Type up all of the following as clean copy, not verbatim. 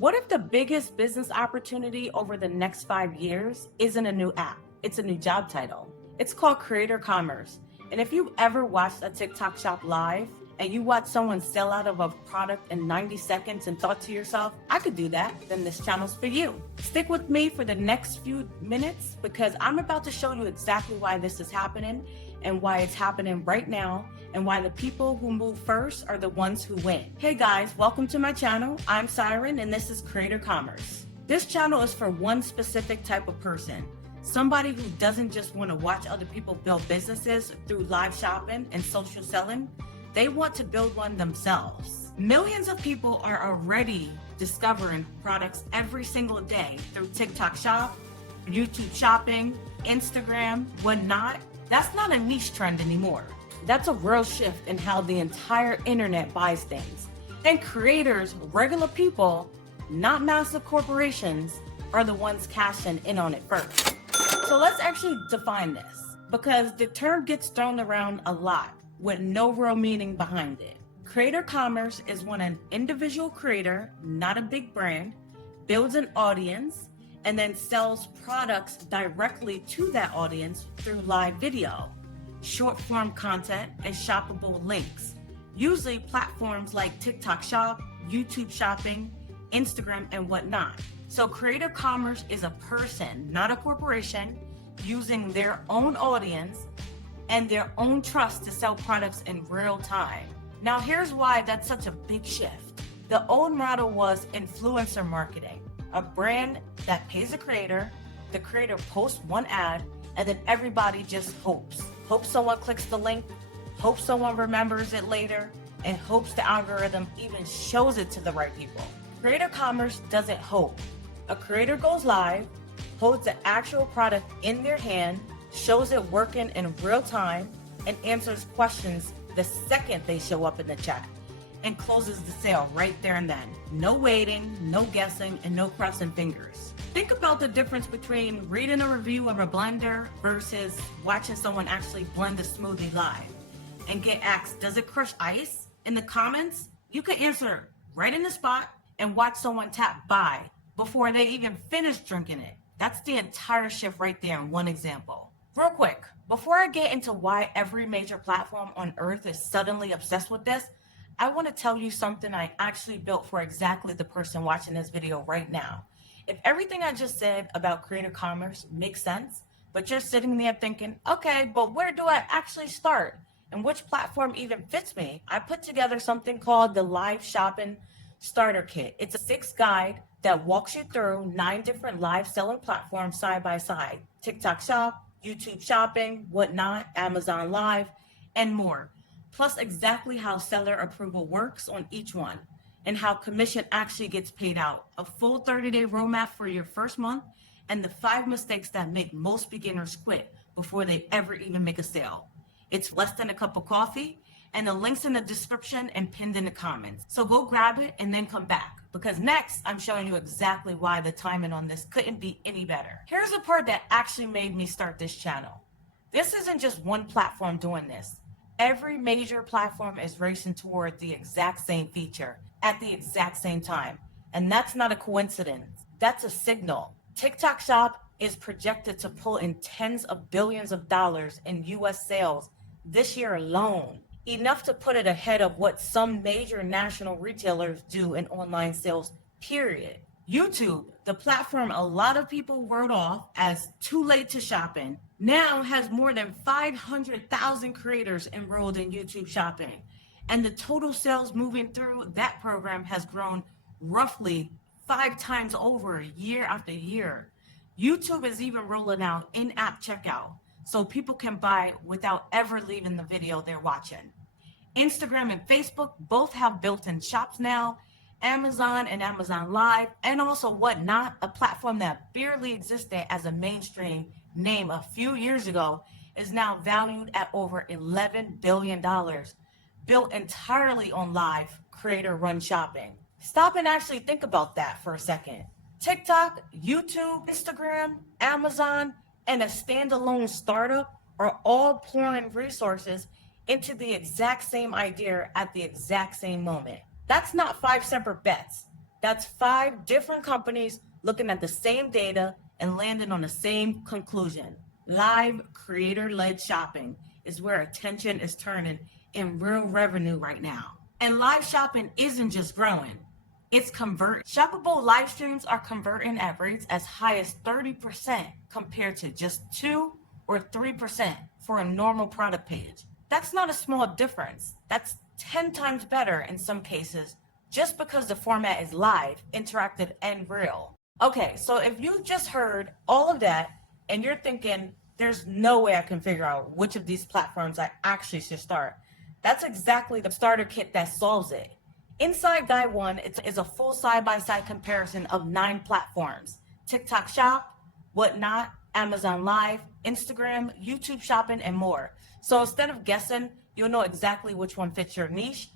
What if the biggest business opportunity over the next 5 years isn't a new app? It's a new job title. It's called creator commerce. And if you ever watched a TikTok shop live and you watch someone sell out of a product in 90 seconds and thought to yourself, I could do that, then this channel's for you. Stick with me for the next few minutes because I'm about to show you exactly why this is happening and why it's happening right now and why the people who move first are the ones who win. Hey guys, welcome to my channel. I'm Siren and this is Creator Commerce. This channel is for one specific type of person. Somebody who doesn't just want to watch other people build businesses through live shopping and social selling. They want to build one themselves. Millions of people are already discovering products every single day through TikTok Shop, YouTube Shopping, Instagram, whatnot. That's not a niche trend anymore. That's a real shift in how the entire internet buys things. And creators, regular people, not massive corporations, are the ones cashing in on it first. So let's actually define this because the term gets thrown around a lot with no real meaning behind it. Creator commerce is when an individual creator, not a big brand, builds an audience and then sells products directly to that audience through live video, short form content, and shoppable links. Usually platforms like TikTok Shop, YouTube Shopping, Instagram, and whatnot. So creator commerce is a person, not a corporation, using their own audience and their own trust to sell products in real time. Now here's why that's such a big shift. The old model was influencer marketing, a brand that pays the creator posts one ad, and then everybody just hopes. Hopes someone clicks the link, hopes someone remembers it later, and hopes the algorithm even shows it to the right people. Creator commerce doesn't hope. A creator goes live, holds the actual product in their hand, shows it working in real time, and answers questions the second they show up in the chat, and closes the sale right there and then. No waiting, no guessing, and no crossing fingers. Think about the difference between reading a review of a blender versus watching someone actually blend a smoothie live and get asked, does it crush ice? In the comments, you can answer right in the spot and watch someone tap buy before they even finish drinking it. That's the entire shift right there in one example. Real quick, before I get into why every major platform on earth is suddenly obsessed with this, I want to tell you something I actually built for exactly the person watching this video right now. If everything I just said about creator commerce makes sense, but you're sitting there thinking, okay, but where do I actually start? And which platform even fits me? I put together something called the Live Shopping Starter Kit. It's a 6 guide that walks you through 9 different live selling platforms side by side. TikTok Shop, YouTube Shopping, whatnot, Amazon Live, and more. Plus exactly how seller approval works on each one and how commission actually gets paid out. A full 30-day roadmap for your first month and the 5 mistakes that make most beginners quit before they ever even make a sale. It's less than a cup of coffee, and the link's in the description and pinned in the comments. So go grab it and then come back, because next I'm showing you exactly why the timing on this couldn't be any better. Here's the part that actually made me start this channel. This isn't just one platform doing this. Every major platform is racing toward the exact same feature at the exact same time. And that's not a coincidence. That's a signal. TikTok Shop is projected to pull in tens of billions of dollars in US sales this year alone. Enough to put it ahead of what some major national retailers do in online sales, period. YouTube, the platform a lot of people wrote off as too late to shop in, now has more than 500,000 creators enrolled in YouTube Shopping. And the total sales moving through that program has grown roughly 5 times over year after year. YouTube is even rolling out in-app checkout so people can buy without ever leaving the video they're watching. Instagram and Facebook both have built-in shops now. Amazon and Amazon Live, and also Whatnot, a platform that barely existed as a mainstream name a few years ago, is now valued at over $11 billion, built entirely on live creator-run shopping. Stop and actually think about that for a second. TikTok, YouTube, Instagram, Amazon, and a standalone startup are all pouring resources into the exact same idea at the exact same moment. That's not 5 separate bets. That's 5 different companies looking at the same data and landing on the same conclusion. Live creator-led shopping is where attention is turning in real revenue right now. And live shopping isn't just growing, it's converting. Shoppable live streams are converting at rates as high as 30% compared to just 2 or 3% for a normal product page. That's not a small difference. That's 10 times better in some cases just because the format is live, interactive, and real. Okay, so if you just heard all of that and you're thinking, there's no way I can figure out which of these platforms I actually should start, that's exactly the starter kit that solves it. Inside Guide 1 is a full side-by-side comparison of 9 platforms: TikTok Shop, Whatnot, Amazon Live, Instagram, YouTube Shopping, and more. So instead of guessing, you'll know exactly which one fits your niche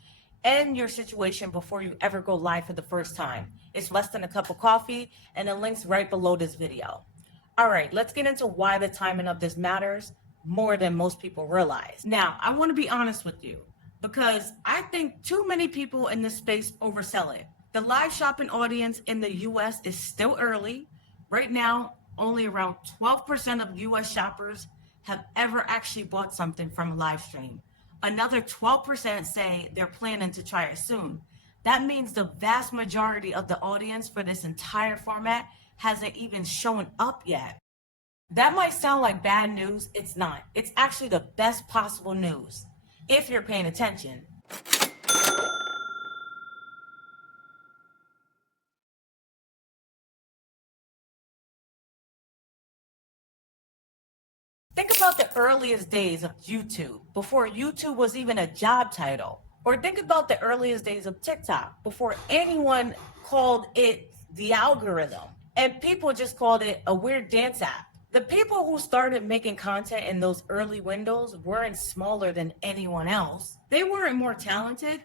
and your situation before you ever go live for the first time. It's less than a cup of coffee, and the link's right below this video. All right, let's get into why the timing of this matters more than most people realize. Now, I want to be honest with you because I think too many people in this space oversell it. The live shopping audience in the US is still early. Right now, only around 12% of US shoppers have ever actually bought something from a live stream. Another 12% say they're planning to try it soon. That means the vast majority of the audience for this entire format hasn't even shown up yet. That might sound like bad news. It's not. It's actually the best possible news if you're paying attention. Think about the earliest days of YouTube, before YouTube was even a job title. Or think about the earliest days of TikTok, before anyone called it the algorithm. And people just called it a weird dance app. The people who started making content in those early windows weren't smaller than anyone else. They weren't more talented.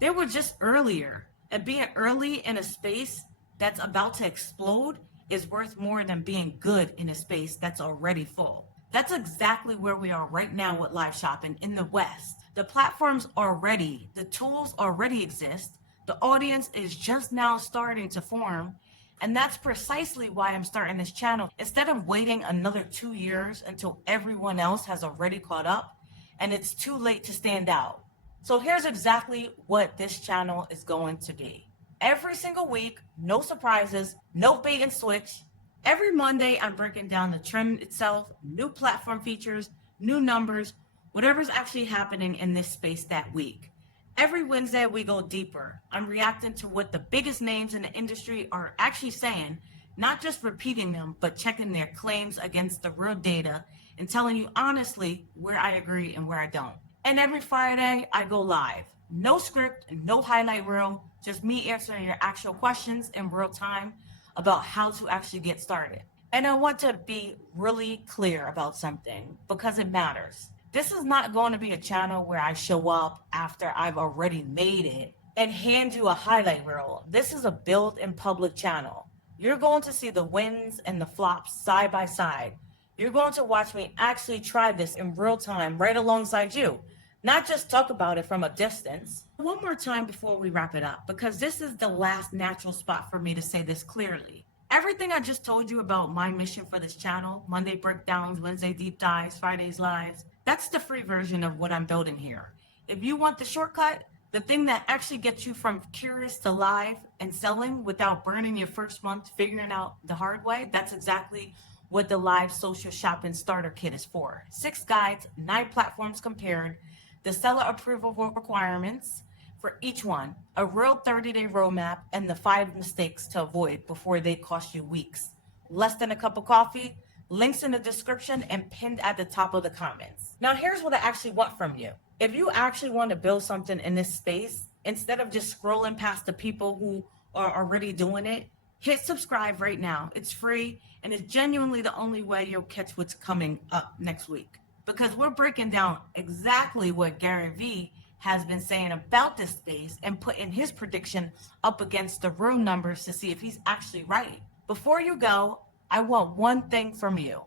They were just earlier. And being early in a space that's about to explode is worth more than being good in a space that's already full. That's exactly where we are right now with live shopping in the West. The platforms are ready, the tools already exist, the audience is just now starting to form, and that's precisely why I'm starting this channel. Instead of waiting another 2 years until everyone else has already caught up and it's too late to stand out. So here's exactly what this channel is going to be. Every single week, no surprises, no bait and switch. Every Monday, I'm breaking down the trend itself, new platform features, new numbers, whatever's actually happening in this space that week. Every Wednesday, we go deeper. I'm reacting to what the biggest names in the industry are actually saying, not just repeating them, but checking their claims against the real data and telling you honestly where I agree and where I don't. And every Friday, I go live. No script, no highlight reel, just me answering your actual questions in real time about how to actually get started. And I want to be really clear about something because it matters. This is not going to be a channel where I show up after I've already made it and hand you a highlight reel. This is a build in public channel. You're going to see the wins and the flops side by side. You're going to watch me actually try this in real time right alongside you, not just talk about it from a distance. One more time before we wrap it up, because this is the last natural spot for me to say this clearly. Everything I just told you about my mission for this channel, Monday breakdowns, Wednesday deep dives, Fridays lives, that's the free version of what I'm building here. If you want the shortcut, the thing that actually gets you from curious to live and selling without burning your first month figuring out the hard way, that's exactly what the live social shopping starter kit is for. 6 guides, 9 platforms compared, the seller approval requirements for each one, a real 30-day roadmap, and the 5 mistakes to avoid before they cost you weeks. Less than a cup of coffee, links in the description and pinned at the top of the comments. Now here's what I actually want from you. If you actually want to build something in this space, instead of just scrolling past the people who are already doing it, hit subscribe right now. It's free and it's genuinely the only way you'll catch what's coming up next week. Because we're breaking down exactly what Gary Vee has been saying about this space and putting his prediction up against the real numbers to see if he's actually right. Before you go, I want one thing from you.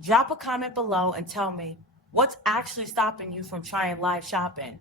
Drop a comment below and tell me what's actually stopping you from trying live shopping.